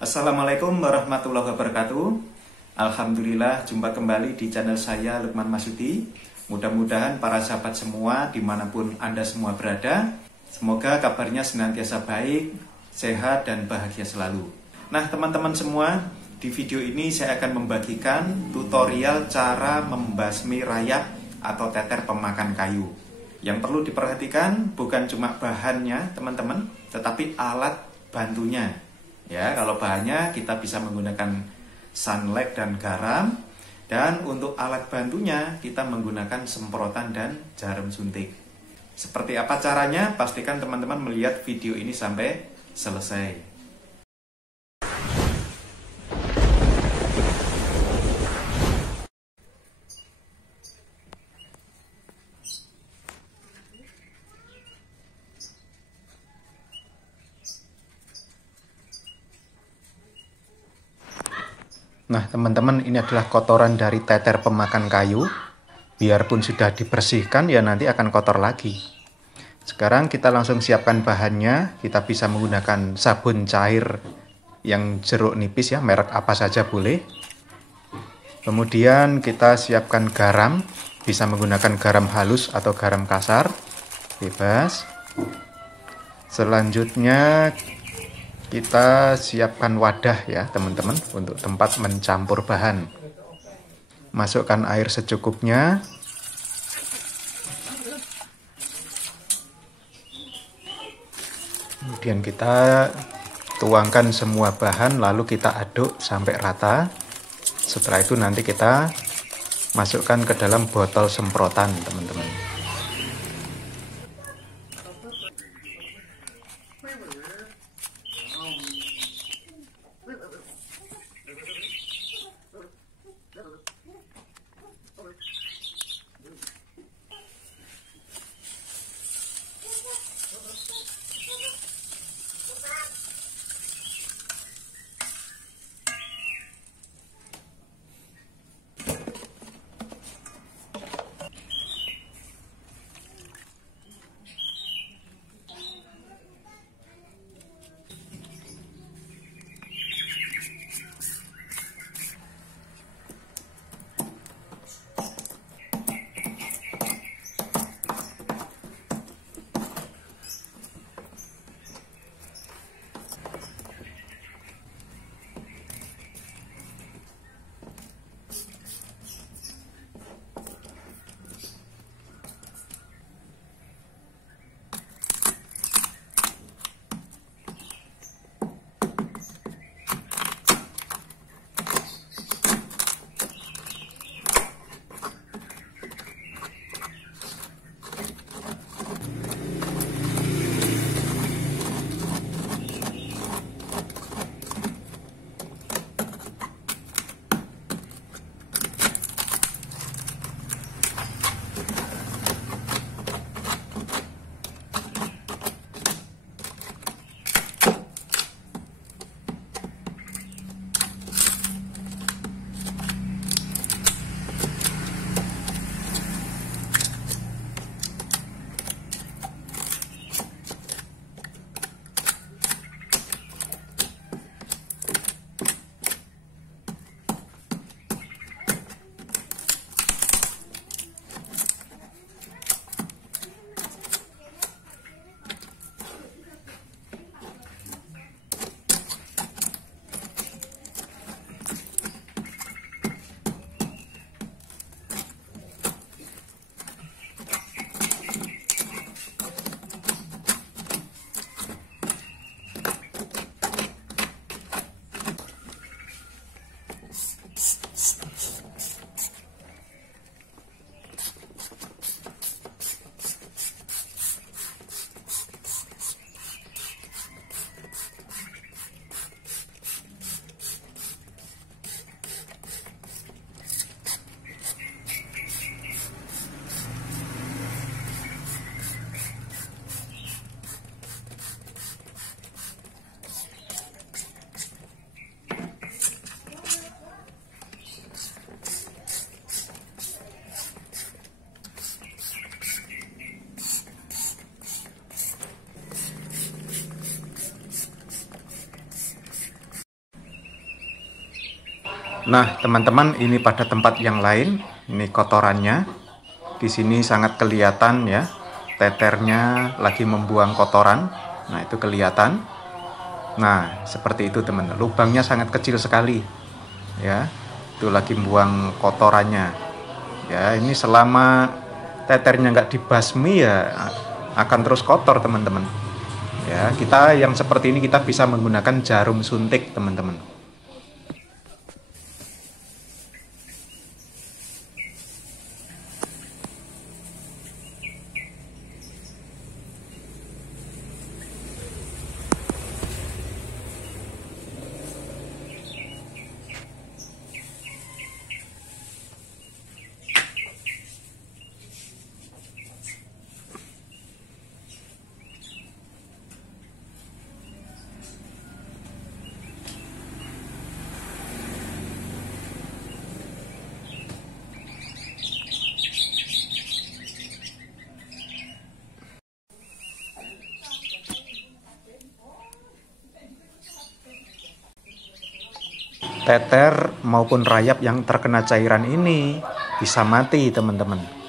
Assalamualaikum warahmatullahi wabarakatuh. Alhamdulillah, jumpa kembali di channel saya Lukman Masudi. Mudah-mudahan para sahabat semua dimanapun Anda semua berada, semoga kabarnya senantiasa baik, sehat, dan bahagia selalu. Nah teman-teman semua, di video ini saya akan membagikan tutorial cara membasmi rayap atau teter pemakan kayu. Yang perlu diperhatikan bukan cuma bahannya teman-teman, tetapi alat bantunya. Ya, kalau bahannya kita bisa menggunakan sunlight dan garam, dan untuk alat bantunya kita menggunakan semprotan dan jarum suntik. Seperti apa caranya? Pastikan teman-teman melihat video ini sampai selesai. Nah teman-teman, ini adalah kotoran dari teter pemakan kayu. Biarpun sudah dibersihkan ya nanti akan kotor lagi. Sekarang kita langsung siapkan bahannya. Kita bisa menggunakan sabun cair yang jeruk nipis ya, merek apa saja boleh. Kemudian kita siapkan garam. Bisa menggunakan garam halus atau garam kasar, bebas. Selanjutnya kita siapkan wadah ya teman-teman untuk tempat mencampur bahan. Masukkan air secukupnya. Kemudian kita tuangkan semua bahan lalu kita aduk sampai rata. Setelah itu nanti kita masukkan ke dalam botol semprotan teman-teman. Nah, teman-teman, ini pada tempat yang lain, ini kotorannya. Di sini sangat kelihatan ya, teternya lagi membuang kotoran. Nah, itu kelihatan. Nah, seperti itu teman. Lubangnya sangat kecil sekali. Ya, itu lagi buang kotorannya. Ya, ini selama teternya nggak dibasmi ya akan terus kotor teman-teman. Ya, kita yang seperti ini kita bisa menggunakan jarum suntik teman-teman. Teter maupun rayap yang terkena cairan ini bisa mati teman-teman.